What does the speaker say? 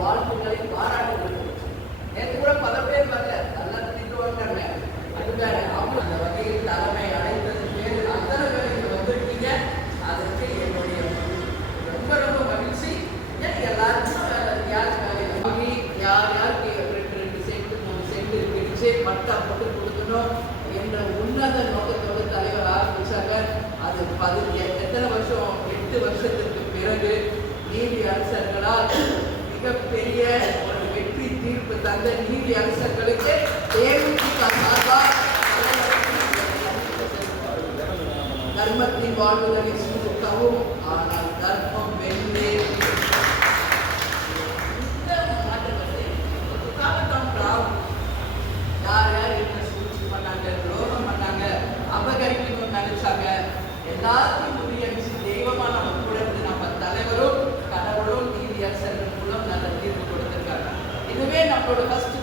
வாழ்த்துக்களை பாராட்டுகிறது. நேற்று கூட பல பேர் வரல, நல்லா திட்டுவாங்க. அது வேற. அவங்க அந்த வகையில் தலைமை அழைத்தது பேர் அத்தனை பேர் இங்க வந்திருக்கீங்க. அதற்கு என்னுடைய ரொம்ப ரொம்ப மகிழ்ச்சி. எல்லாருக்கும் யார் யாருக்கு 2 சென்ட் 3 சென்ட் பிரிச்சு பட்டா போட்டு கொடுக்கணும் என்ற உன்னத நோக்கத்தோடு தலைவர் ஆரம்பிச்சாங்க. அது எத்தனை வருஷம், 8 வருஷத்துக்கு பிறகு நீதி அரசர்களால் மிகப்பெரிய ஒரு வெற்றி தீர்ப்பு தந்த நீதி அரசர்களுக்கு தர்மத்தின் வாழ்வுகளை சுருக்கவும், ஆனால் தர்மம் வென்றே யார் யார் என்ன சூழ்ச்சி பண்ணாங்க, துரோகம் பண்ணாங்க, அபகரிக்கணும்னு நினைச்சாங்க, எல்லாத்தையும் முறியடிச்சு தெய்வமா நம்ம கூட இருந்து நம்ம தலைவரும் கடவுளும் நீதி அரசர்கள் மூலம் நல்ல தீர்வு கொடுத்திருக்காங்க. இதுவே நம்மளோட ஃபர்ஸ்ட்